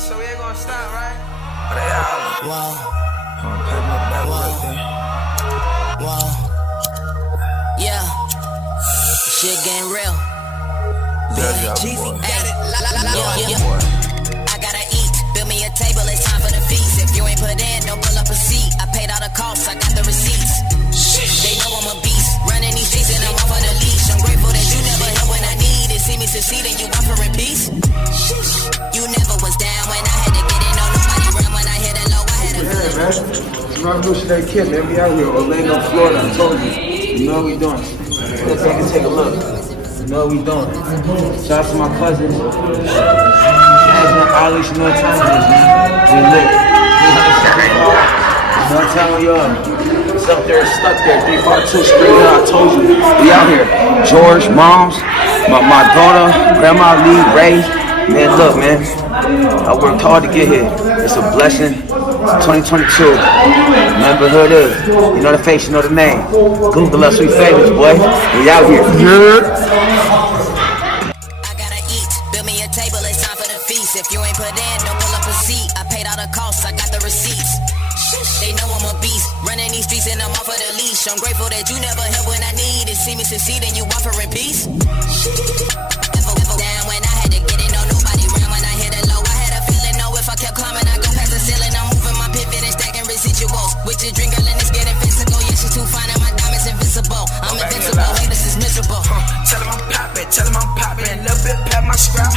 So we ain't gonna stop, right? Whoa. Whoa. Yeah. Shit getting real. Jeezy got it. I gotta eat. Build me a table, it's time for the feast. If you ain't put in, don't pull up a seat. I paid all the costs, I got the receipts. They know I'm a beast. Running these streets and I'm off of the leash. I'm grateful that you never help when I need it. See me succeed and you offering peace. You never was down when I had to get in. No, nobody run when I hit a low. I had a Hey, man. It's Revolutionary Kid, man. We out here, Orlando, Florida. I told you. You know what we doing. Let's take a look. You know what we doing. Shout out to my cousins. Jasmine, Alice, you know what time it is, man. We lit. You know what I'm telling y'all. It's up there, stuck there. 352 straight out. I told you. We out here. George, moms, my daughter, Grandma Lee, Ray. Man, look, man. I worked hard to get here. It's a blessing. 2022. Remember who it is. You know the face, you know the name. Google us, we famous, boy. We out here. I gotta eat. Build me a table, it's time for the feast. If you ain't put in, don't pull up a seat. I paid all the costs, I got the receipts. They know I'm a beast. Running these streets and I'm off of the leash. I'm grateful that you never help when I need it. See me succeed and you offering peace. Never down when I had to get it. No, nobody ran when I hit a low. I had a feeling, no, if I kept climbing, I go past the ceiling. I'm moving my pivot and stacking residuals. With your drink, girl, and it's getting physical. Yeah, she's too fine and my diamonds invincible. I'm invincible, hey, this is miserable. Tell him I'm poppin', a little bit pat my scrap.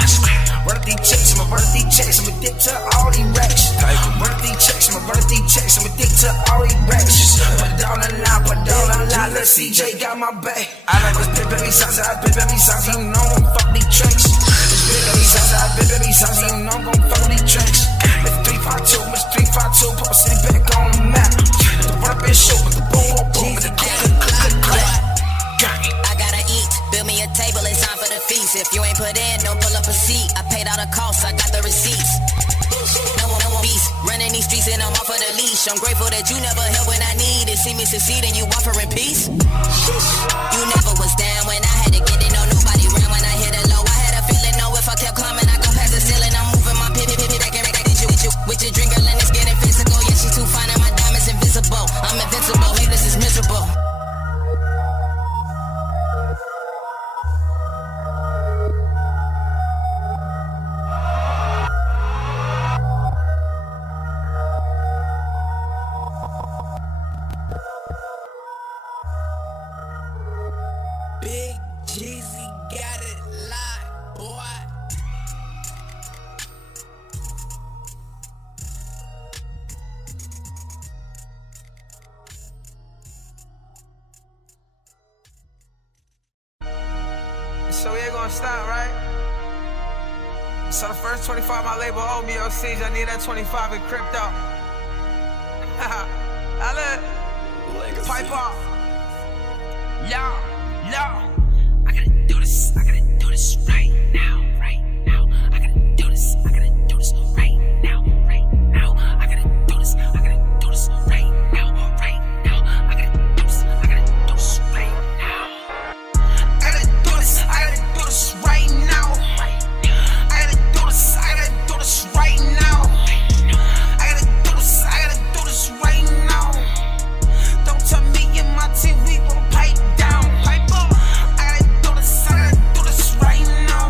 Run up these checks, I'ma run up these checks, I'm addicted to all these racks. Run up these checks, I'ma run up these checks, I'm addicted to all these racks. Put it down the line, let CJ got my back. I like this big baby sauce, you know I'm fuck these tracks. This big baby sauce, you know I'm gon' fuck these tracks. Mr. 352, put my city back on the map. The run up and shoot, with the boom, with the clap. I gotta eat, build me a table, it's time for the feast. If you ain't put in, don't pull up a seat. I paid all the costs, I got the receipts. No one beast, running these streets and I'm off of the leash. I'm grateful that you never help when I need it. See me succeed and you offering peace. You never was down when I had to get it. No, nobody ran when I hit a low. I had a feeling, no, if I kept climbing, I go past the ceiling. I'm moving my pivot back and with your drink, girl, and it's getting physical. Yeah, she's too fine and my diamonds invisible. I'm invincible, hey, this is miserable. Big Jeezy got it locked, boy. So we ain't gonna stop, right? So the first 25 my label owe me, OCs. I need that 25 in crypto. I look. Pipe off. Yo. I gotta do this right now. I gotta do this right now. I gotta do this right now. I gotta do this right now. I gotta do this right now. I gotta do this right now. Don't tell me and my team we gon' pipe down. Pipe up. I gotta do this right now.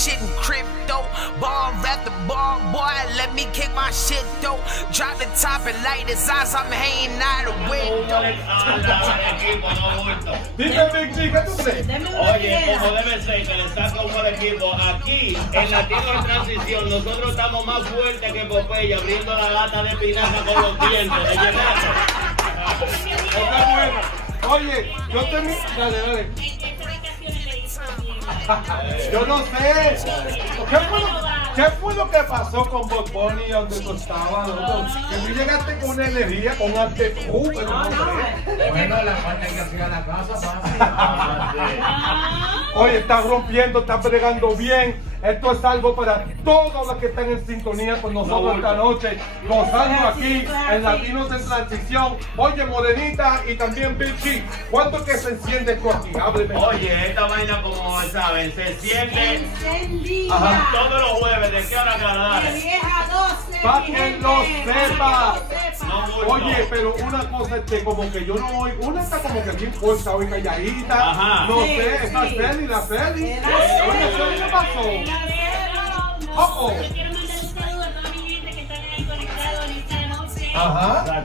shit in crypto. Ball after ball, boy, let me kick my shit though. Drop the top and light his eyes, I'm hanging out the window. Dime, Big G, ¿qué tú crees? Oye, como debe ser, que le saca un buen equipo. Aquí, en Latino en Transición, nosotros estamos más fuertes que Popeye, abriendo la lata de espinaca con los dientes de llenazo. Está bueno. Oye, yo te mi... Dale. Yo no sé. ¿Qué fue lo que pasó con Bob Bunny donde tú estabas, loco? Que tú llegaste con una energía, con actitud, pero no sé. Bueno, la falta que hacía la casa, Oye, estás rompiendo, estás bregando bien. Esto es algo para todos los que están en sintonía con nosotros esta noche, gozando aquí en Latinos en Transición. Oye, Morenita y también Big G, ¿cuánto que se enciende esto aquí? Hábleme. Oye, esta vaina, como saben, se enciende todos los jueves. ¿De qué hora cada De 10 a 12. Para que lo sepa. No, Oye, pero una cosa es que como que yo no oigo, una está como que bien fuerza hoy calladita. Ajá. No Sí, sé, esa sí. Celi, la Celi. Era Oye, Celi, ¿qué pasó? Oh. Yo quiero mandar un saludo a toda mi gente que están ahí conectados ahorita de noche. Ajá.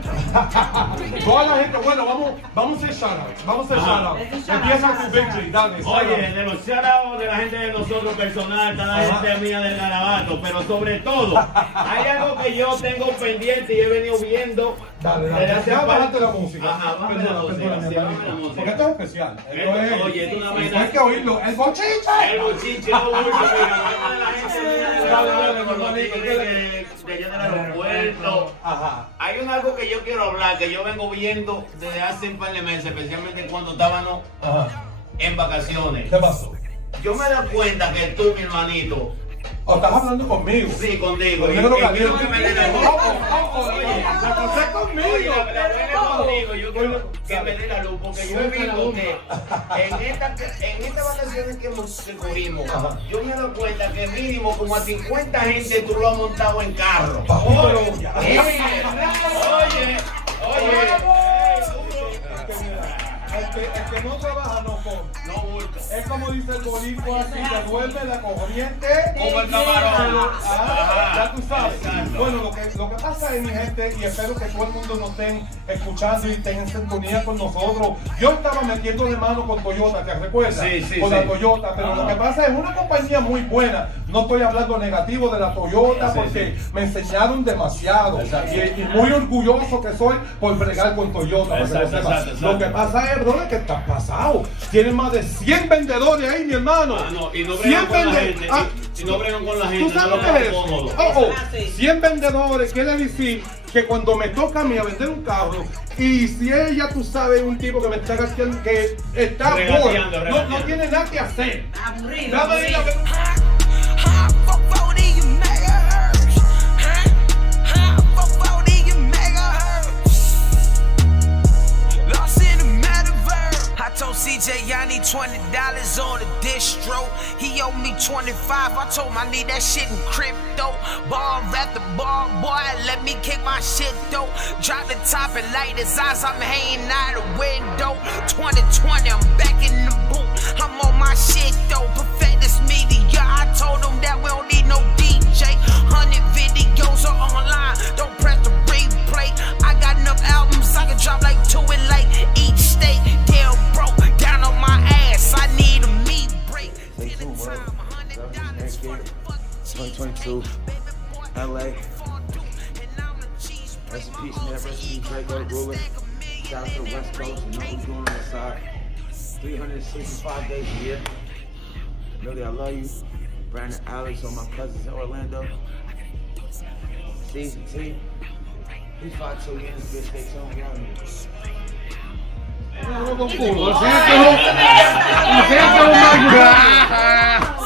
Toda la gente, bueno, vamos a hacer shoutouts. Vamos a hacer shoutouts. Empieza tu Big G, dale. Oye, de los shoutouts de la gente de nosotros personal, está la gente mía del Garabato, pero sobre todo, hay algo que yo tengo pendiente y he venido viendo. Dale. Déjame bajarte la música. Ajá, bájame la música, sí, bájame la música. Porque esto es especial. Oye, esto es una vaina. Hay que oírlo. El bochiche. El bochiche, lo último, mira, la gente del Garabato, con los tigres de allá del aeropuerto. Ajá. Hay algo que yo quiero hablar, que yo vengo viendo desde hace un par de meses, especialmente cuando estábamos en vacaciones. ¿Qué pasó? Yo me doy cuenta que tú, mi hermanito, ¿O estás hablando conmigo? sí, contigo, y Negro quiero caliente. que me dé la luz. Oye, la cosa es conmigo. Oye, la buena es contigo, yo quiero que me dé la luz, porque yo he visto que en estas vacaciones que cogimos, yo me doy cuenta que mínimo como a 50 gente tú lo has montado en carro. Oye, El que no trabaja no come. no bulto. Es como dice el boricua, si te duerme la corriente Como el camarón. Ya tú sabes. Exacto. Bueno, lo que pasa es, mi gente, y espero que todo el mundo nos estén escuchando y estén en sintonía con nosotros. Yo estaba metiendo de mano con Toyota, ¿te recuerdas? Sí, con sí. la Toyota, pero lo que pasa es una compañía muy buena. No estoy hablando negativo de la Toyota porque me enseñaron demasiado. Y muy orgulloso que soy por bregar con Toyota. para que lo sepas. Lo que pasa es, bro, que está pasado. Tienen más de 100 vendedores ahí, mi hermano. No, y no 100 bregan con la vendedores. gente. Y no bregan con la gente. ¿Tú sabes no lo que es eso? cómodo. 100 vendedores quiere decir que cuando me toca a mí a vender un carro, y si ella, tú sabes, un tipo que me está haciendo, que está Regateando, bored, no tiene nada que hacer. Aburrido. Dame ahí la que- Fuck 40 megahertz. Fuck 40 megahertz. Lost in the metaverse. I told CJ I need $20 on the distro. He owed me 25. I told him I need that shit in crypto. Ball after ball, boy, let me kick my shit though. Drop the top and light his eyes. I'm hanging out the window. 2020, I'm back in the booth. I'm on my shit though. Perfect this media. I told him that we don't need no DJ. 100 videos are online. Don't press the replay. I got enough albums. I can drop like 2 in like each state. Damn broke down on my ass. I need a meat break. Stay tuned, bro. Next year, 2022, LA. Rest in peace, man. Rest in peace, Draco Ruler. Shout out to the West Coast. You know what we're doing on the side. 365 days a year. Really, I love you. Brandon, Alex, all my cousins in Orlando. Season T. He's 5'2", he in this bitch. Stay tuned. We out here.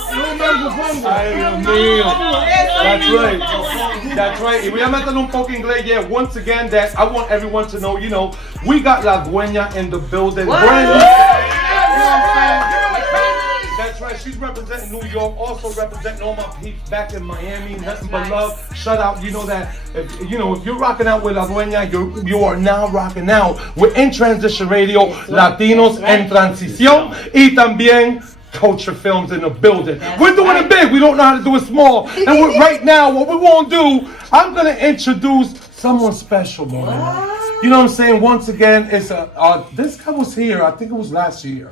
Ay, Dios mío. That's right. That's right. Y voy a meterle un poco inglés. Yeah, once again, that I want everyone to know, you know, we got La Dueña in the building. Brand new. You know what I'm saying? That's right. She's representing New York, also representing all my peeps back in Miami. Nothing but love. Shout out. You know that if you're rocking out with La Dueña, you are now rocking out with In Transition Radio, Latinos en Transición, y también Culture Films in the building. We're doing it big. We don't know how to do it small. And right now, what we won't do, I'm gonna introduce someone special, man. You know what I'm saying? Once again, it's this guy was here. I think it was last year.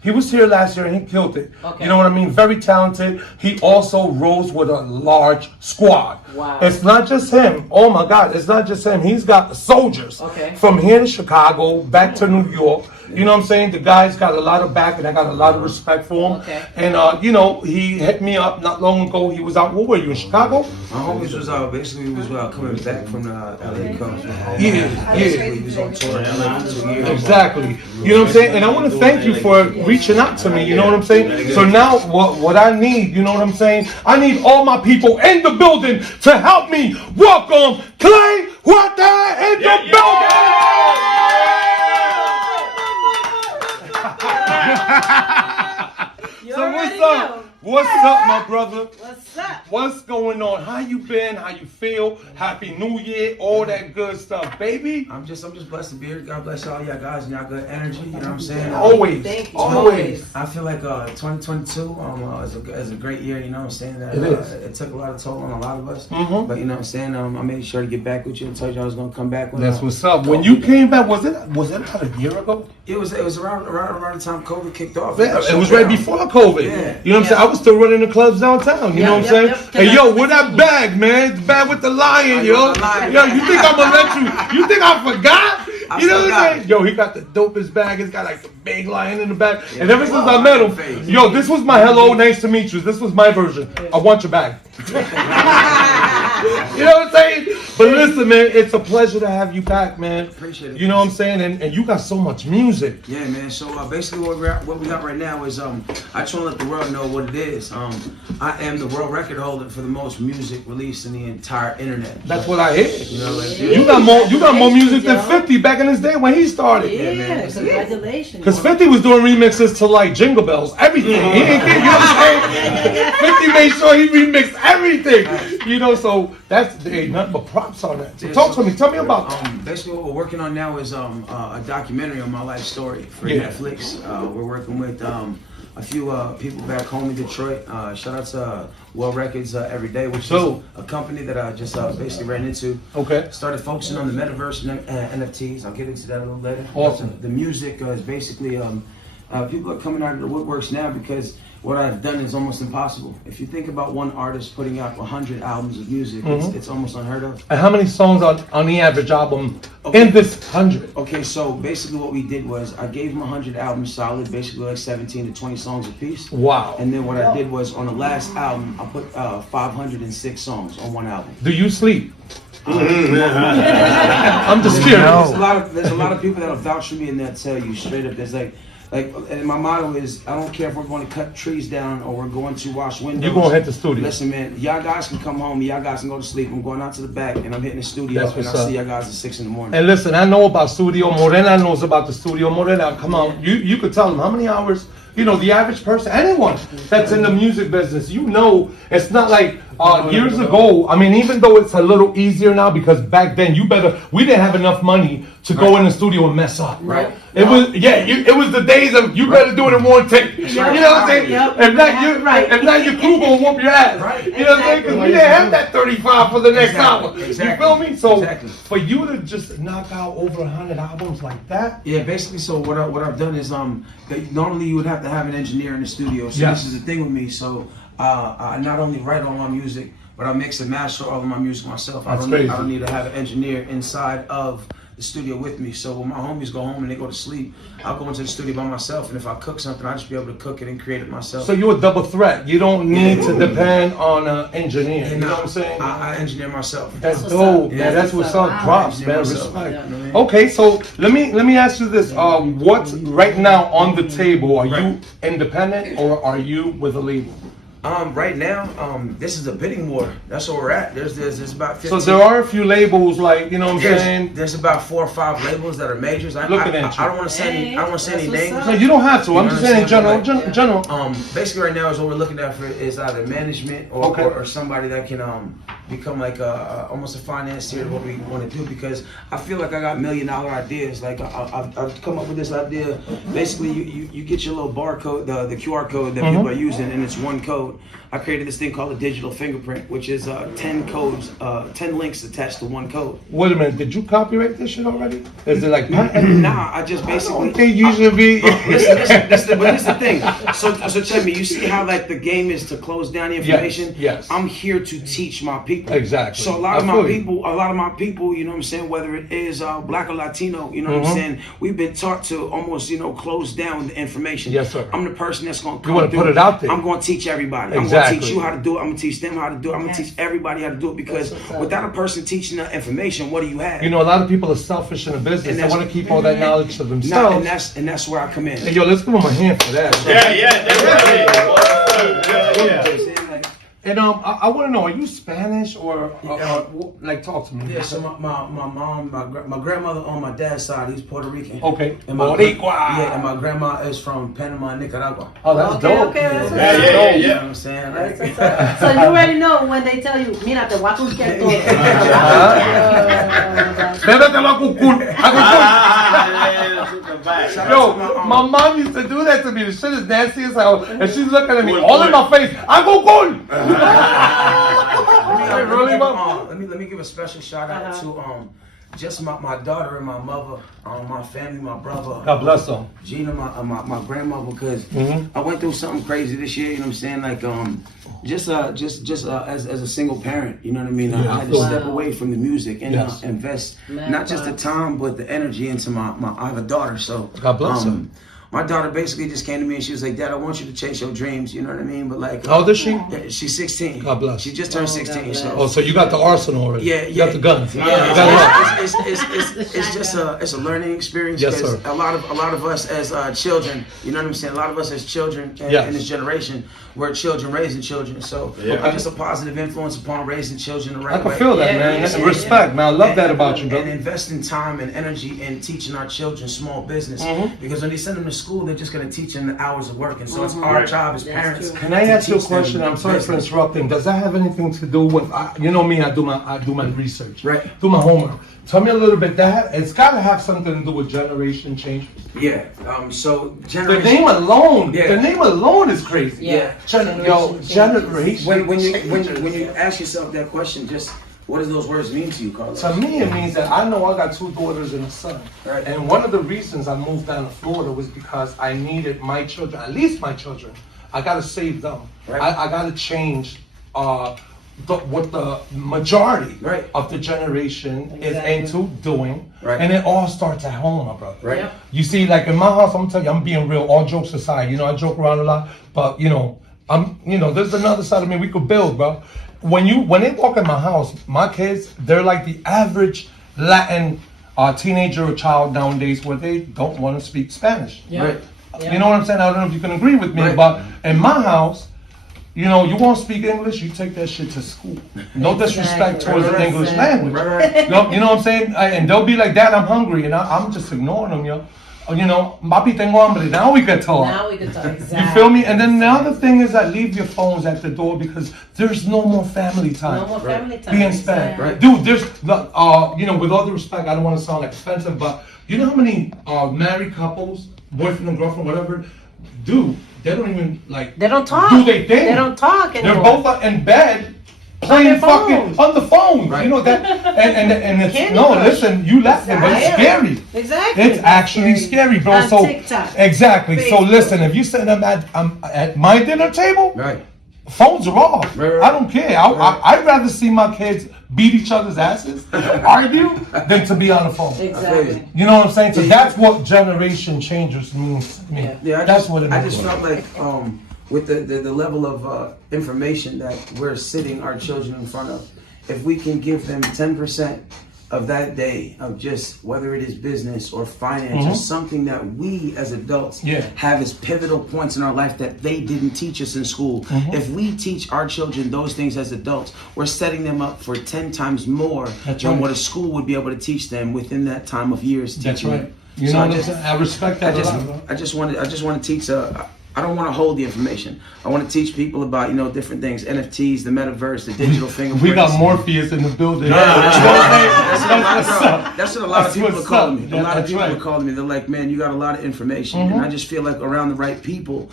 He was here last year and he killed it. Okay. You know what I mean? Very talented. He also rose with a large squad. Wow. It's not just him. Oh my God, it's not just him. He's got soldiers from here to Chicago, back to New York. You know what I'm saying? The guy's got a lot of back, and I got a lot of respect for him. And you know, he hit me up not long ago. He was out. What were you in Chicago? My homies was basically was coming back from the LA coast. Yeah. He was on tour in LA for 2 years. Exactly. You know what I'm saying? And I want to thank you for reaching out to me. You know what I'm saying? So now, what I need, you know what I'm saying? I need all my people in the building to help me welcome Clay Huete in the building. So what's up? What's up, my brother? What's up? What's going on? How you been? How you feel? Happy New Year, all that good stuff, baby. I'm just blessed to be here. God bless all y'all guys and y'all good energy. You know what I'm saying? Always. Thank you. Always. I feel like 2022 is a great year. You know what I'm saying? That, It is. It took a lot of toll on a lot of us. Mhm. But you know what I'm saying? I made sure to get back with you. I told you I was gonna come back. That's what's up. When you came back, was it about a year ago? It was around the time COVID kicked off. Yeah, it was right before COVID. Yeah. You know what I'm saying? I was still running the clubs downtown. You know what I'm saying? Hey, yo, where that bag, man? The bag with the lion, yo. Yo, you think I'm gonna let you? You think I forgot? You know what I'm saying? Yo, he got the dopest bag. He's got like the big lion in the back. And ever since I met him, yo, this was my hello, nice to meet you. This was my version. I want your bag. You know what I'm saying? But listen, man, it's a pleasure to have you back, man. Appreciate it. You know what I'm saying? And you got so much music. Yeah, man. So basically, what we got right now is I just want to let the world know what it is. I am the world record holder for the most music released in the entire internet. That's what I hear. You know, like, You got more music than 50 back in his day when he started. Yeah, congratulations. Because 50 was doing remixes to like Jingle Bells, everything. He didn't get, you know what I'm saying? 50 made sure he remixed everything. You know, so that's ain't nothing but props on that. So talk to me. Tell me about basically what we're working on now is a documentary on my life story for Netflix. We're working with a few people back home in Detroit. Shout out to Well Records Every Day, which is a company that I just basically ran into. Okay. Started focusing on the metaverse and NFTs. I'll get into that a little later. Awesome. The music is basically people are coming out of the woodworks now because what I've done is almost impossible. If you think about one artist putting out 100 albums of music, it's almost unheard of. And how many songs on the average album in this 100? Okay, so basically what we did was I gave him 100 albums solid, basically like 17 to 20 songs a piece. Wow. And then what I did was on the last album, I put 506 songs on one album. Do you sleep? I'm just curious. There's a lot of people that'll vouch for me and they'll tell you straight up. There's and my motto is, I don't care if we're going to cut trees down or we're going to wash windows. You're going to hit the studio. Listen, man, y'all guys can come home, y'all guys can go to sleep. I'm going out to the back and I'm hitting the studio and I'll see y'all guys at 6 in the morning. And listen, I know about studio. Morena knows about the studio. Morena, come on. You could tell them how many hours, you know, the average person, anyone that's in the music business, you know, it's not like years ago. I mean, even though it's a little easier now because back then we didn't have enough money to go in the studio and mess up. Right. It was the days of you better do it in one take. You know what I'm saying? If not, your crew gonna whoop your ass. Right. You know what I'm saying? Because we didn't have that 35 for the next album. Exactly. You feel me? So Exactly. for you to just knock out over 100 albums like that. Yeah, basically. So what I've done is normally you would have to have an engineer in the studio. So Yes. this is the thing with me. So I not only write all my music, but I mix and master all of my music myself. I don't need to have an engineer inside of the studio with me. So when my homies go home and they go to sleep, I'll go into the studio by myself. And if I cook something, I'll just be able to cook it and create it myself. So you're a double threat. You don't need to depend on an engineer. You know what I'm saying? I engineer myself. That's dope, man. That's what's up. Props, man. Respect. Okay, so let me ask you this. What's right now on the table? Are you independent or are you with a label? Right now, this is a bidding war. That's where we're at. There's about 15. So there are a few labels, like, you know what I'm saying? There's about 4 or 5 labels that are majors. I don't want to say any names. No, you don't have to. I'm just saying in general. General. Basically right now is what we're looking at for is either management or somebody that can become like almost a financier of what we want to do, because I feel like I got $1 million ideas. Like I've come up with this idea. Basically, you get your little barcode, the QR code that people are using, and it's one code. I created this thing called a digital fingerprint, which is 10 codes, 10 links attached to one code. Wait a minute, did you copyright this shit already? Is it like Nah, I just basically. They usually be. Listen, but this is the thing. So tell me, you see how like the game is to close down the information? Yes. I'm here to teach my people. Exactly. So a lot of my people, you know what I'm saying, whether it is black or Latino, you know what I'm saying, we've been taught to almost, close down the information. Yes, sir. I'm the person that's going to come. You want to put it out there. I'm going to teach everybody. Exactly. I'm going to teach you how to do it. I'm going to teach them how to do it. I'm going to teach everybody how to do it, because without a person teaching that information, what do you have? A lot of people are selfish in the business. They want to keep all that knowledge to themselves. And that's where I come in. Hey, yo, let's give them a hand for that. Yeah. And I want to know, are you Spanish or like talk to me? Yeah, so my mom, my grandmother on my dad's side, he's Puerto Rican. Okay. And and my grandma is from Panama, Nicaragua. Oh, that's dope. Okay, that's Yeah. You know what I'm saying? Like, So you already know when they tell you, mira, te voy a cuquear todo. Yo, my mom used to do that to me. The shit is nasty as hell. And she's looking at me all in my face. I go cool. Let me give a special shout out to just my daughter and my mother, my family, my brother. God bless them. Gina, my grandmother, because I went through something crazy this year. You know what I'm saying? Like just as a single parent, you know what I mean? I had to step away from the music and invest not just the time but the energy into my I have a daughter, so God bless her. My daughter basically just came to me and she was like, Dad, I want you to chase your dreams, you know what I mean? But like, how old is she? Yeah, she's 16. God bless. She just turned 16. So you got the arsenal already. Yeah, You got the guns. It's just a learning experience. Yes, sir. A lot of us as children, you know what I'm saying? A lot of us as children in this generation, we're children raising children. So I'm just a positive influence upon raising children the right way. I can feel that, man. Respect, man. I love that about you, bro. And investing time and energy in teaching our children small business, because when they send them to school, they're just going to teach them the hours of work, and so it's our job as parents. Can I ask you a question? I'm sorry for interrupting. Does that have anything to do with you know me? I do my research, right? Do my homework. Tell me a little bit. That it's got to have something to do with generation change. Yeah. So the name alone, the name alone is crazy. Yeah. Generation. When you ask yourself that question, just what do those words mean to you, Carlos? To me, it means that I know I got 2 daughters and a son. Right. And one of the reasons I moved down to Florida was because I needed my children, at least my children. I got to save them. Right. I got to change what the majority of the generation is into doing. Right. And it all starts at home, my brother. Right. Yep. You see, like in my house, I'm telling you, I'm being real, all jokes aside. I joke around a lot, but there's another side of me we could build, bro. When they walk in my house, my kids, they're like the average Latin teenager or child nowadays where they don't want to speak Spanish. Yeah. Right. Yeah. You know what I'm saying? I don't know if you can agree with me, but in my house, you want to speak English, you take that shit to school. No disrespect towards the English language. You know what I'm saying? And they'll be like, Dad, I'm hungry. And I'm just ignoring them, yo. Papi, tengo hambre. Now we can talk. Exactly. You feel me? And then the other thing is that leave your phones at the door, because there's no more family time. No more family time. Being spent. Right. Dude, there's, with all due respect, I don't want to sound expensive, but you know how many married couples, boyfriend and girlfriend, whatever, dude, they don't even, they don't talk. Do they think? They don't talk anymore. They're both in bed, playing fucking on the phone. Right. You know that, and it's Candy no. Crush. Listen, you laughing, but it's scary. Exactly. It's actually scary, bro. On So TikTok, exactly. So Facebook. listen, if you sit them at my dinner table, Right. phones are off. Right. I don't care. I'd rather see my kids beat each other's asses, argue, than to be on the phone. Exactly. You know what I'm saying? So that's what generation changers means to me. Yeah, That's what it means. I just felt like with the level of information that we're sitting our children in front of, if we can give them 10% of that day of just whether it is business or finance or something that we as adults have as pivotal points in our life that they didn't teach us in school. If we teach our children those things as adults, we're setting them up for 10 times more than what a school would be able to teach them within that time of years teaching them. You know what I'm saying? I respect that a lot, bro. I just want to teach I don't want to hold the information. I want to teach people about, different things, NFTs, the metaverse, the digital fingerprints. We got Morpheus in the building. That's what a lot of people are calling me. A lot of people are calling me. They're like, man, you got a lot of information. And I just feel like around the right people,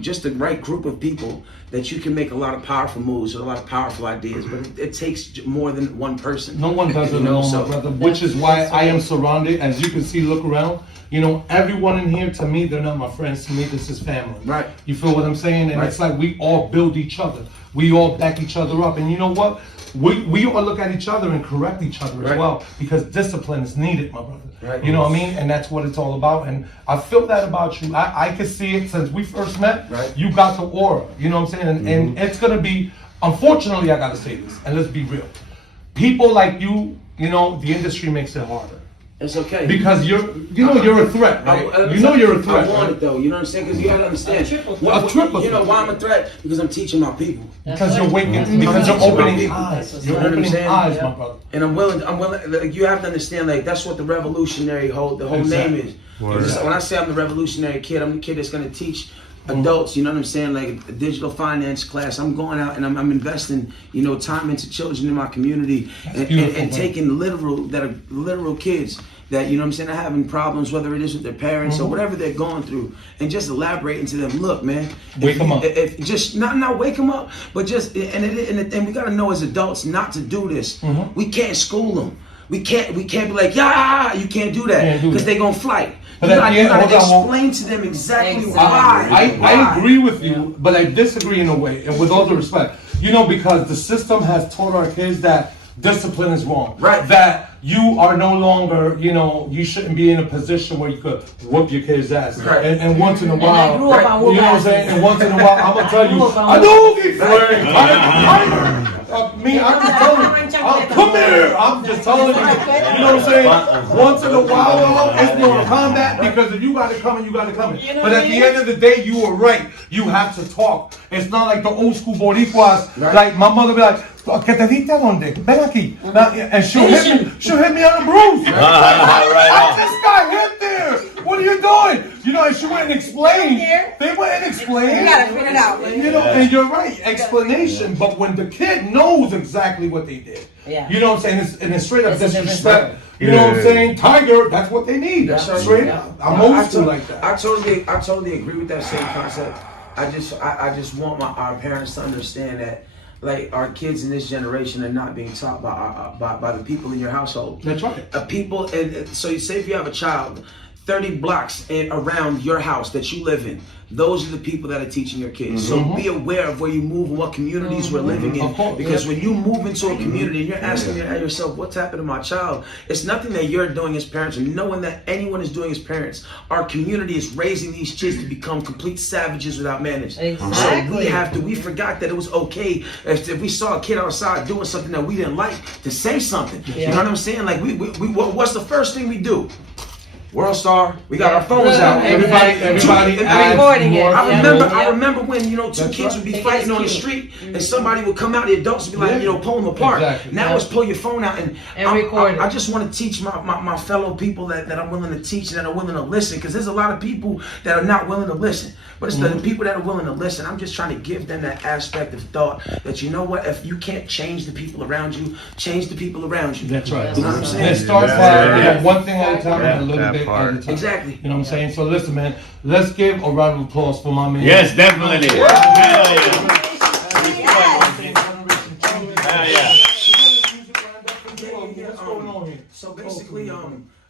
just the right group of people, that you can make a lot of powerful moves with a lot of powerful ideas. But it takes more than one person. No one does it alone, my brother. Which is why I am surrounded. As you can see, look around. Everyone in here, to me, they're not my friends. To me, this is family. Right. You feel what I'm saying? And it's like we all build each other. We all back each other up. And you know what? We all look at each other and correct each other as well, because discipline is needed, my brother. Right. You know what I mean? And that's what it's all about. And I feel that about you. I can see it since we first met. Right. You got the aura. You know what I'm saying? And it's going to be, unfortunately, I got to say this, and let's be real. People like you, the industry makes it harder. It's okay. Because you're a threat, right? You're a threat. I want it though, you know what I'm saying? Because you gotta understand. A triple. You know why I'm a threat? Because I'm teaching my people. Because you're because you're opening eyes. You're opening eyes, my brother. And I'm willing. You have to understand, like, that's what the revolutionary the whole name is. When I say I'm the revolutionary kid, I'm the kid that's gonna teach adults, you know what I'm saying, like a digital finance class. I'm going out and I'm investing, time into children in my community and taking literal kids that, you know what I'm saying, are having problems, whether it is with their parents or whatever they're going through, and just elaborating to them, look, man, wake them up. If just not wake them up, but just and we gotta know as adults not to do this. We can't school them. We can't be like, you can't do that, because they're gonna flight. You gotta explain to them exactly why. I agree with you, but I disagree in a way, and with all due respect. Because the system has taught our kids that discipline is wrong. Right. That you are no longer, you shouldn't be in a position where you could whoop your kid's ass. Right. And once in a while, you know what I'm saying? And once in a while, I'm gonna tell you, I know he's playing. I'm just telling you, come here. I'm just telling you, you know what I'm saying? Once in a while, it's more combat, because if you got it coming, you got it coming. But at the end of the day, you were right. You have to talk. It's not like the old school Boricuas. Like my mother be like, ¿qué te diste donde? Ven aquí. And she'll hit me on the bruise. I just got hit there. What are you doing? And she went and explained. They went and explained. You gotta figure it out. And you're right, explanation. But when the kid knows exactly what they did, you know what I'm saying? And it's straight up disrespect. You know what I'm saying? Tiger, that's what they need. That's straight up. I'm old school like that. I totally agree with that same concept. I just want our parents to understand that, like, our kids in this generation are not being taught by the people in your household. That's right. People, and so you say if you have a child, 30 blocks around your house that you live in, those are the people that are teaching your kids. So be aware of where you move and what communities we're living in. Because when you move into a community and you're asking yourself, what's happened to my child? It's nothing that you're doing as parents, and knowing that anyone is doing as parents. Our community is raising these kids to become complete savages without manners. Exactly. So we forgot that it was okay if we saw a kid outside doing something that we didn't like, to say something. You know what I'm saying? Like, what's the first thing we do? World Star, we got our phones out. Everybody recording it. I remember when, two kids would be fighting on the street, and somebody would come out, the adults would be like, pull them apart. Exactly. Now it's pull your phone out, and record it. I just want to teach my fellow people that I'm willing to teach and that are willing to listen, because there's a lot of people that are not willing to listen. But it's the people that are willing to listen. I'm just trying to give them that aspect of thought that, you know what, if you can't change the people around you, change the people around you. That's right. You know what I'm saying? And it starts by one thing at a time and a little bit at a time. Exactly. You know what I'm saying? So listen, man, let's give a round of applause for my man. Yes, definitely. Hell yeah. So basically,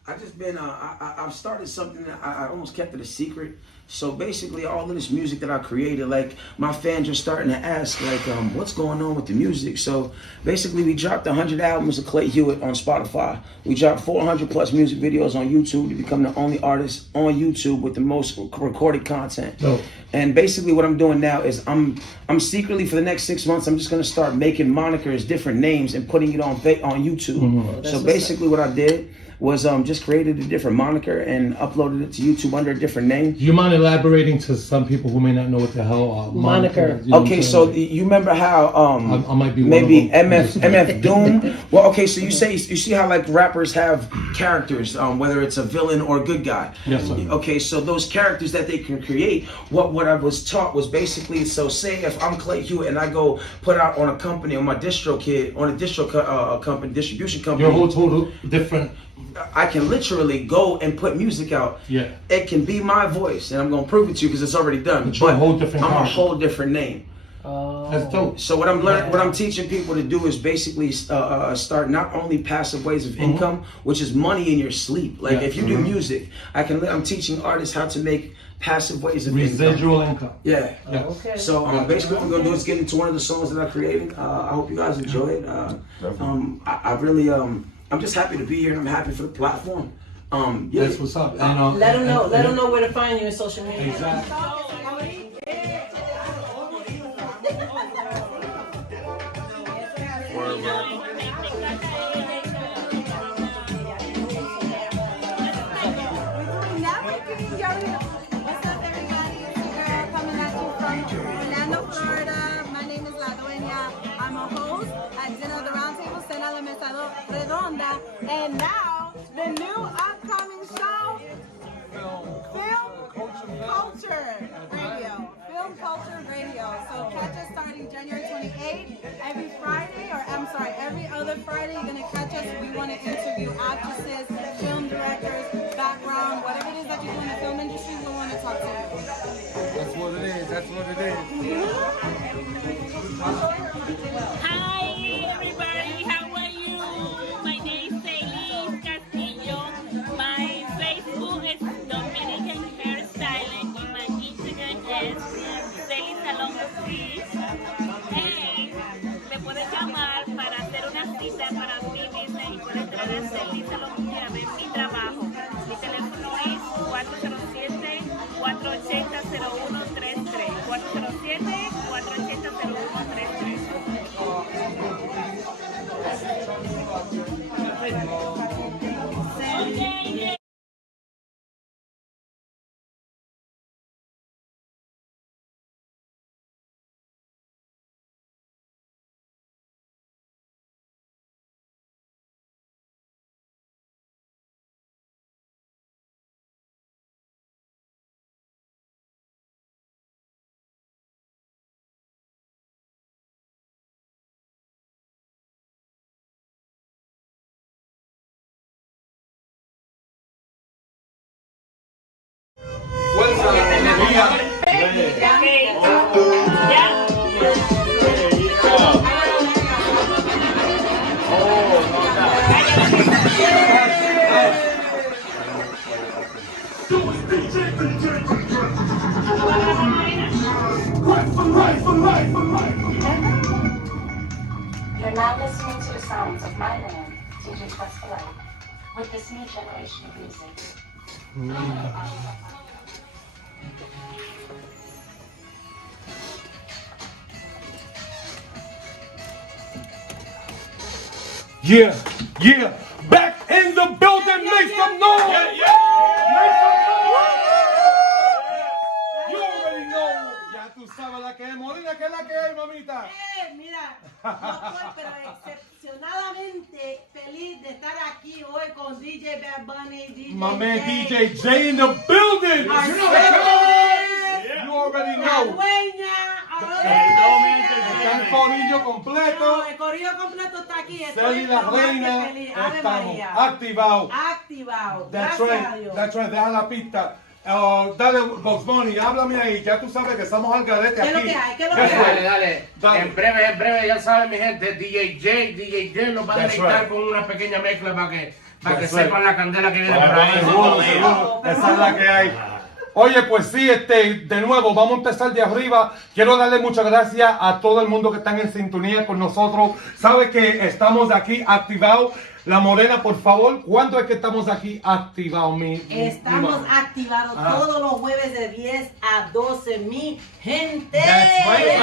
I've started something that I almost kept it a secret. So basically, all of this music that I created, like, my fans are starting to ask, like, what's going on with the music? So basically, we dropped 100 albums of Clay Hewitt on Spotify. We dropped 400 plus music videos on YouTube to become the only artist on YouTube with the most recorded content. Dope. And basically, what I'm doing now is I'm secretly, for the next 6 months, I'm just gonna start making monikers, different names, and putting it on YouTube. So basically, what I did was just created a different moniker and uploaded it to YouTube under a different name. Do you mind elaborating to some people who may not know what the hell Moniker. you know Okay, what I'm so saying? you remember how I might be maybe one of them. MF Doom? Well, okay, so you see how like rappers have characters, whether it's a villain or a good guy. Yes, sir. Okay, so those characters that they can create, what I was taught was basically, so say if I'm Clay Hewitt and I go put out on a company, on my company, distribution company. Your whole total different. I can literally go and put music out. Yeah. It can be my voice, and I'm gonna prove it to you because it's already done. But you're a whole different I'm a character. whole different name. That's dope. So what I'm teaching people to do is basically start not only passive ways of income, which is money in your sleep. Like if you do music, I'm teaching artists how to make passive ways of residual income. Yeah. Okay. So basically what we're gonna do is get into one of the songs that I created. I hope you guys enjoy it. I really I'm just happy to be here and I'm happy for the platform. Yeah. That's what's up. And, Let them know. Let them know where to find you in social media. Exactly. What's up, everybody? It's your girl coming at you from Orlando, Florida. My name is La Dueña. I'm a host at Dinner at the Round Table, Cena de Mesa Redonda. And now, the new upcoming show, Film Culture Radio. So catch us starting January 28th. Every other Friday, you're going to catch us. We want to interview actresses, film directors, background, whatever it is that you do in the film industry, we want to talk to you. That's what it is. That's what it is. Hi everybody, how are you? My name is Jaelen Castillo. My Facebook is Dominican Hairstyling y my Instagram es Celi Salon Free. Hey, me puedes llamar para hacer una cita para mi business y por entrar a Celi Salon Free a ver mi trabajo. Mi teléfono es 407-480-0133. 407-480-0133. Okay. You're now listening to the sounds of my land, DJ Trust the Light, with this new generation of music. Yeah, yeah. Back in the building, make some noise. Make some noise. You already know. Ya tú sabes la que es, Molina, que es la que hay, mamita. Mira, yo estoy pero excepcionadamente feliz de estar aquí hoy con DJ Bad Bunny, DJ My man J. DJ J in the building. Our You already know. Está el corillo completo. El corillo completo está aquí. Celi la reina. Estamos activados. That's Gracias a right. Dios. That's right. Deja la pista. Dale, Box Bunny, háblame ahí. Ya tú sabes que estamos al garete aquí. ¿Qué es lo que hay? Dale. En breve, ya saben mi gente, DJ J nos va a conectar con una pequeña mezcla para que sepan la candela que viene por ahí. Seguro. Esa es la que hay. Oye, pues sí, de nuevo, vamos a empezar de arriba. Quiero darle muchas gracias a todo el mundo que están en sintonía con nosotros. Sabe que estamos aquí activados. La Morena, por favor, ¿cuándo es que estamos aquí activados, Estamos activados todos los jueves de 10 a 12, mi gente. That's right.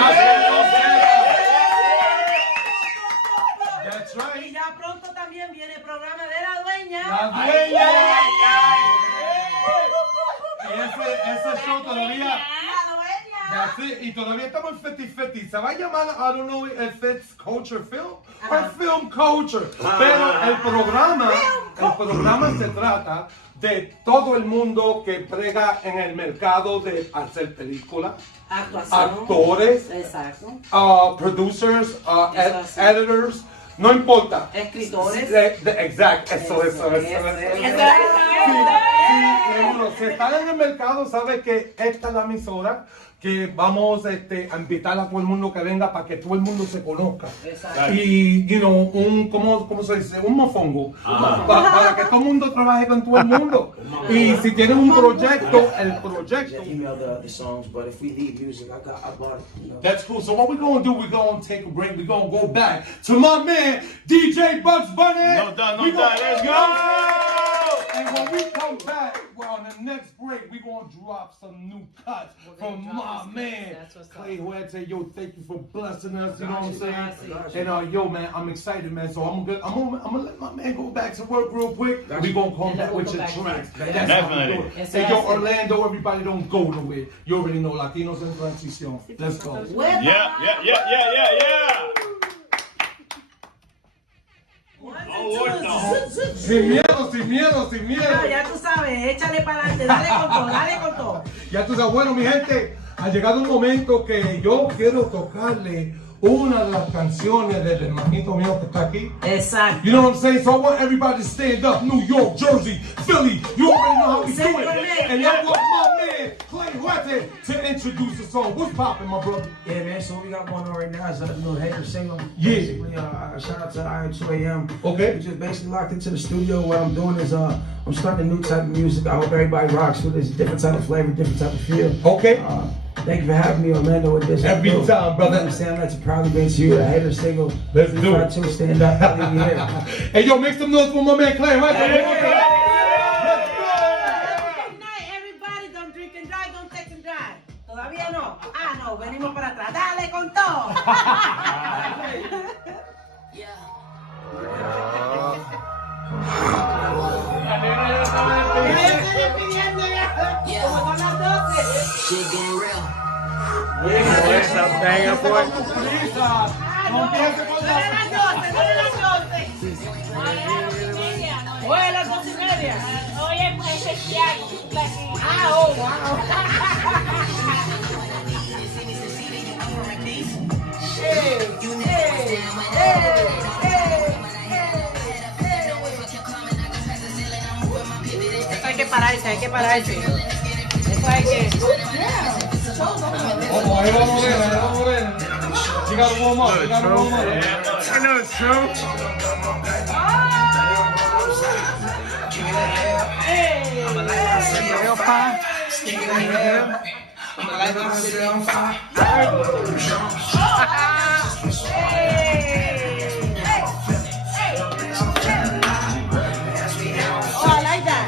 That's right. Y ya pronto también viene el programa de La Dueña. La Dueña. Ese show no, todavía. That's it. Y todavía estamos en 50-50. Se va a llamar, I don't know if it's culture film or film culture. Pero el programa se trata de todo el mundo que prega en el mercado de hacer películas, actores, producers, editors, no importa. Escritores. Exacto, eso. Si están en el mercado, sabe que esta es la emisora que vamos a invitar a todo el mundo que venga para que todo el mundo se conozca. Exacto. Y, ¿cómo se dice? Un mofongo. Para que todo el mundo trabaje con todo el mundo. Y si tienen un proyecto, el proyecto. That's cool. So what we're going to do, we're going to take a break. We're going to go back to my man, DJ Bugs Bunny. No done. Let's go. And when we come back, on the next break, we're going to drop some new cuts from my man, Clay Huete. Yo, thank you for blessing us, you know what I'm saying? And yo, man, I'm excited, man. So I'm gonna let my man go back to work real quick. We're going to come back with your tracks. Definitely. Hey, yo, Orlando, everybody don't go nowhere. You already know, Latinos en Transcion. Let's go. Yeah. Sin miedo. Ya tú sabes, échale para adelante, dale con todo. Ya tú sabes, bueno, mi gente, ha llegado un momento que yo quiero tocarle una de las canciones del hermanito mío que está aquí. Exacto. You know what I'm saying? So I want everybody to stand up. New York, Jersey, Philly. You already know how we do it. And I want my man, Clay Huete, to introduce the song. What's poppin', my brother? Yeah, man, so what we got going on right now is a new hater single. Yeah. Basically, shout out to IM2AM. Okay. We just basically locked into the studio. What I'm doing is I'm starting a new type of music. I hope everybody rocks with this. Different type of flavor, different type of feel. Okay. Thank you for having me, Orlando, with this. Every time, brother. I'm saying that to proudly bring to you the hater single. Let's do it. To stand up, I'll leave you here. Hey, yo, make some noise for my man Clay. Let's go. Good night, everybody. Don't drink and drive, don't text and drive. Todavía no. No, venimos para atrás. Dale con todo. Shit getting real. What's up, banger boy? Hoy a las 2:30. Hoy es especial. Wow. Esto hay que pararse. Eso hay que... Vamos a ver. You gotta warm up. I know it's true. I like that.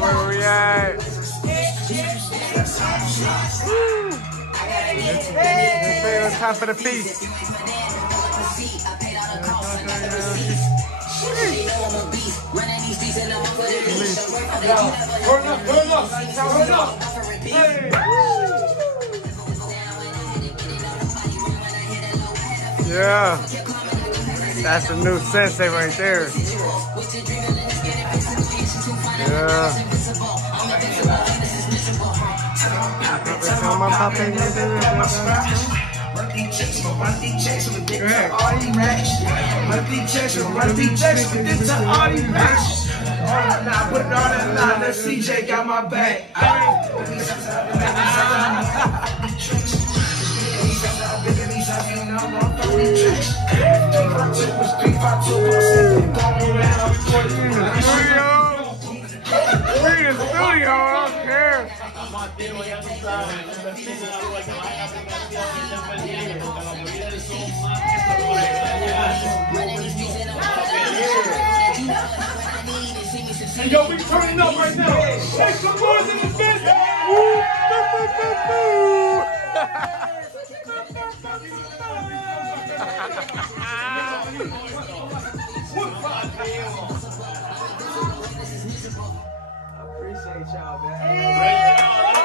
Where we at? It's time for the feast. Turn up. Yeah. That's a new sensei right there. Yeah. Put it on that line, that CJ got my back. We're in the studio, I don't care. Hey, yo, we turning up right now. Make some noise in this business. I appreciate y'all, man.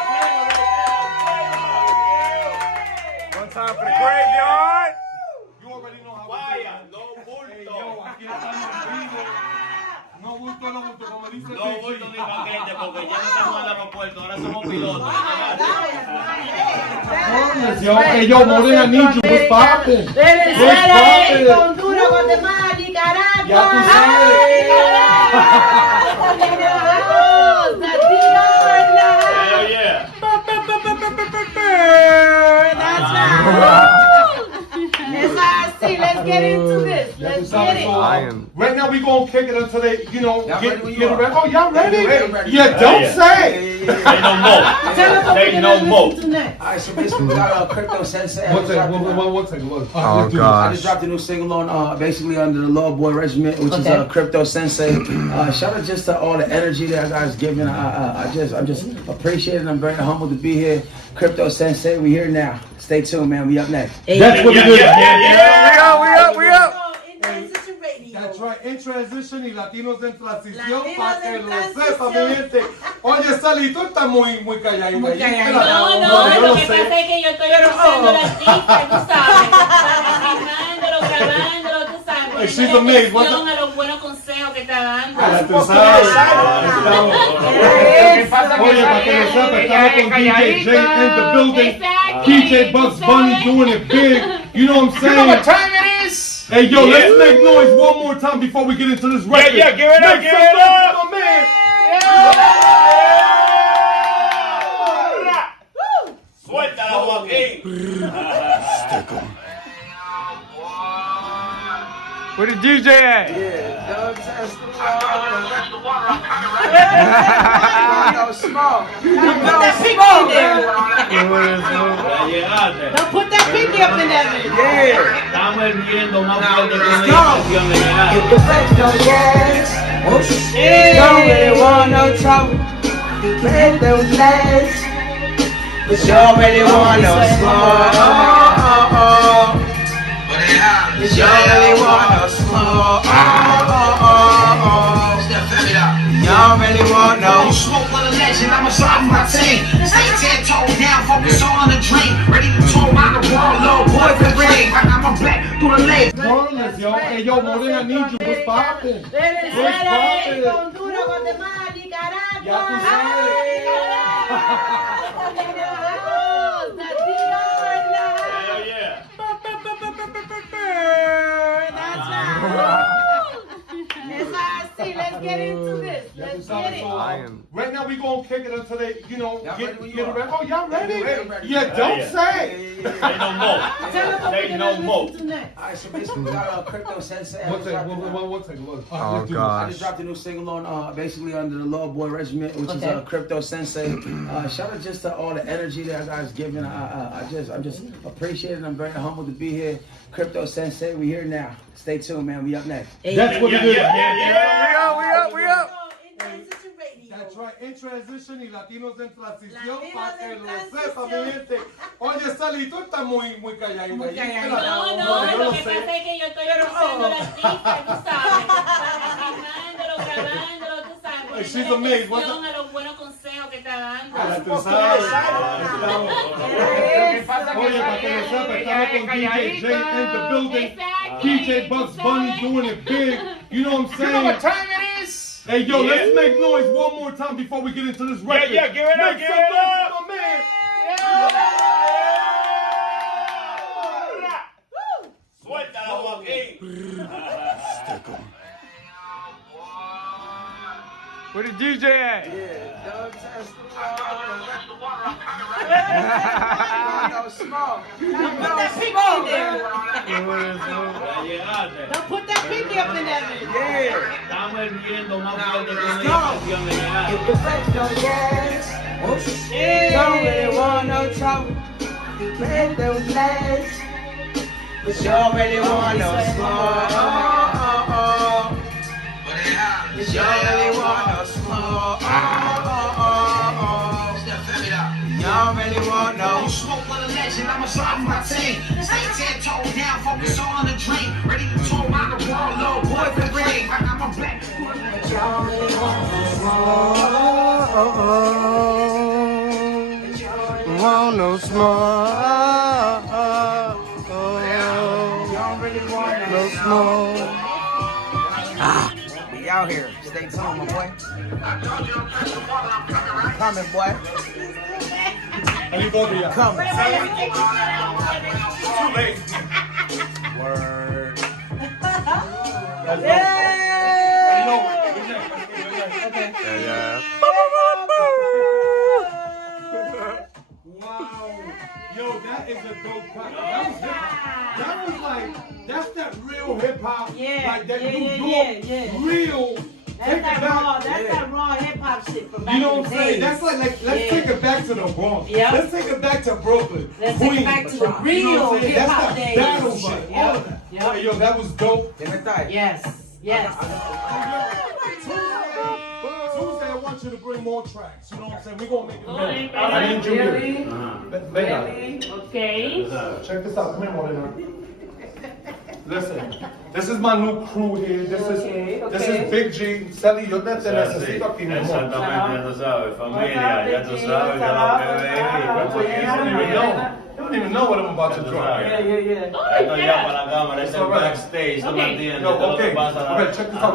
porque ya no estamos en el aeropuerto, ahora somos pilotos. Yo, hey, yo, Morena, I need you. What's poppin'? Venezuela, Honduras, Guatemala, Nicaragua. Ya tú sabes. Hell yeah. That's right. Let's get into this. Let's get it. Right now we gonna kick it until they, you know, Y'all get ready when you ready. are. Oh, y'all ready? Ready. Yeah, don't Yeah. say. Say no more. Tell us what Say we're no gonna more. listen to next. Alright, so basically we got Crypto Sensei. One second. Oh, I gosh. just dropped a new single on basically under the Lord Boy Regiment, which is Crypto Sensei. Shout out just to all the energy that I guys giving. I'm just appreciating. I'm very humbled to be here. Crypto Sensei, we here now. Stay tuned, man. We up next. That's what it is. We up. In Transition Radio. That's right, in transition y latinos en transición, Latinos para que en lo transición. sepa, mi gente. Oye, Salito está muy calladito. Muy ahí. calladito. No, Yo lo lo que sé. pasa es que yo estoy usando la artista, tú sabes, filmándolo, grabándolo, tú sabes, She's poniéndole amazed. What atención a los buenos consejos que está dando. Ah, tú sabes. ¿Qué pasa? Oye, para que lo sepa, estamos con DJ Jaelen in the building. Exactly. DJ Bugs Bunny doing it big. You know what I'm saying? time it is? Hey, yo, let's make noise one more time before we get into this record. Yeah, give it up, Make give some it noise up. for my man. Suéltala, Joaquín. Where the DJ at? Ya llegaste. Don't put that pinky up in there. Estamos hirviendo más fuerte que una infección de llegar. Don't really want no trouble. Make them last. But you don't really want no smoke. But you don't really want no smoke. You don't really want no Smoke with a legend, I'm a side of my team. Stay 10 toes down, focus on the dream. Ready to tour around the world, low boys and ring. I got my back through the legs. Burners, yo. Hey, yo, Morena, I need you. What's poppin'? Venezuela, Honduras, Guatemala, Nicaragua. Ya tú sabes. Hell yeah. That's right. Let's get into this. Ya tú Let's sabes. get it. Right now we gonna kick it until they, you know, Y'all get ready when you ready. are. Oh, y'all ready? Ready. Yeah, don't Yeah. say. Say no more. Tell us what Say we're no gonna more. listen to next. Alright, so basically we got Crypto Sensei. One second. Oh, I gosh. just dropped a new single on basically under the Lord Boy Regiment, which is Crypto Sensei. Shout out just to all the energy that I guys giving. I'm just appreciating. I'm very humbled to be here. Crypto Sensei, we here now. Stay tuned, man. We up next. That's what it is. We up. In Transition Radio. That's right, in transition y latinos en transición, Latinos para que en lo sepa, mi transición. gente. Oye, Salito está muy calladito. Muy ahí. calladito. No, Yo lo lo que sé. pasa es que yo estoy usando la artista, tú sabes, filmándolo, grabándolo, tú sabes, She's poniéndole amazed. What atención a los buenos consejos que está dando. Ah, tú sabes. ¿Qué pasa? Oye, para que lo sepa, estamos con DJ Jaelen in the building. DJ Bugs Bunny doing it big. You know what I'm saying? time it is? Hey, yo, let's make noise one more time before we get into this record. give it up, Make give some it noise up. for my man. Suéltala, Joaquín. Where the DJ at? Ya llegaste. Don't put that pinky up in there. Estamos hirviendo más fuerte que una infección de llegar. Don't really want no trouble. Make them last. But you don't really want no smoke. But you don't really want no smoke. You don't really want no Smoke with a legend, I'm a side of my team. Stay 10 toes down, focus on the dream. Ready to tour around the world, low boys and ring. I got my back through the legs. Want no smoke. No smoke. We out here. Stay tuned, my boy. Coming, boy. Coming. Too late. Word. Yeah. Wow. Yo, that is a dope cut. That was hip-hop. That was like, that's that real hip-hop. Yeah, Like that New York yeah. real. That's that raw hip hop shit from back You know in what the I'm saying? days. That's like let's take it back to the Bronx. Yep. Let's take it back to Brooklyn. Let's take it back to the real hip hop days. That's that battle shit. All of that. Yep. Yo, that was dope. Yes. Tuesday, I want you to bring more tracks. You know what I'm saying? We're gonna make it better. I need you Really? here. Venga. Okay. Check this out. Come here, Morena. Listen, this is my new crew here. This is Big G. Sally, yo te necesito aquí, mi amor. Exactamente, ya tú sabes, familia, ya tú sabes, ya lo que You don't even know what I'm about to drop. Esto ya para la cámara, es el backstage, tú me entiendes. Okay, check this out.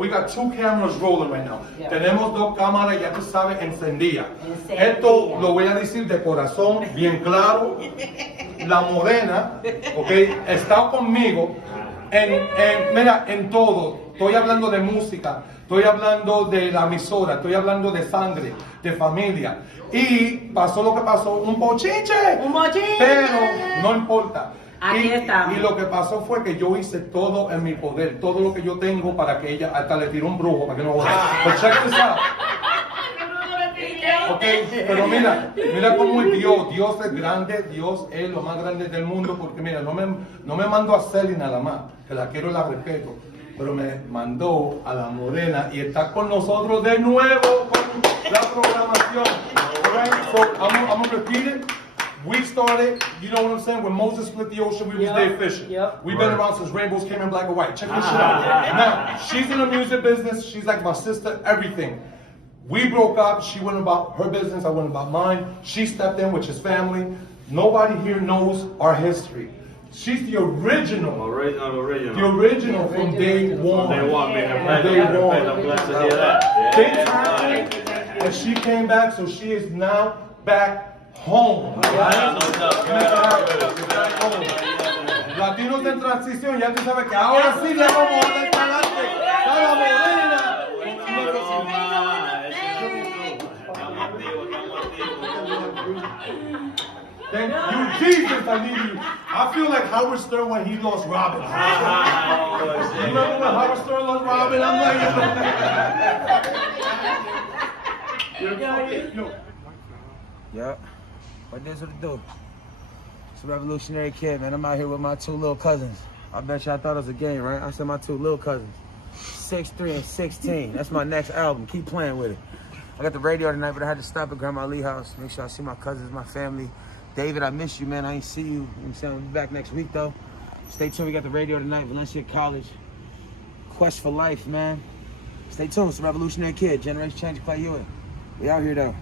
We got two cameras rolling right now. Tenemos dos cámaras, ya tú sabes, encendidas. Esto lo voy a decir de corazón, bien claro. La morena, está conmigo en todo. Estoy hablando de música, estoy hablando de la emisora, estoy hablando de sangre, de familia. Y pasó lo que pasó, un bochinche. Pero no importa. Aquí estamos. Y lo que pasó fue que yo hice todo en mi poder, todo lo que yo tengo para que ella, hasta le tiró un brujo para que no vaya. But check this out. Pero mira cómo es Dios. Dios es grande, Dios es lo más grande del mundo, porque mira, no me mandó a Celi nada más, que la quiero y la respeto, pero me mandó a la morena y está con nosotros de nuevo con la programación. Alright, so I'm gonna repeat it. We started, you know what I'm saying, when Moses split the ocean, we was there fishing. We've been around since rainbows came in black and white. Check this shit out. Now, she's in the music business, she's like my sister, everything. We broke up, she went about her business, I went about mine. She stepped in with his family. Nobody here knows our history. She's the original. The original from day one. Day one, being a I'm blessed to hear that. Things happened, and she came back, so she is now back home. Latinos en transición, ya tú sabes que ahora sí le vamos a dar para adelante. Está la morena. Thank you, Jesus, I need you. I feel like Howard Stern when he lost Robin. You remember when Howard Stern lost Robin? I'm like, Yep. What this what it do? It's a revolutionary kid, man. I'm out here with my two little cousins. I bet y'all thought it was a game, right? I said my two little cousins. 6'3" and 16. That's my next album. Keep playing with it. I got the radio tonight, but I had to stop at Grandma Lee's house. Make sure I see my cousins, my family. David, I miss you, man. I ain't see you. You know what I'm saying? We'll be back next week, though. Stay tuned. We got the radio tonight, Valencia College. Quest for life, man. Stay tuned. It's a revolutionary kid. Generation Change, Clay Huete. We out here, though.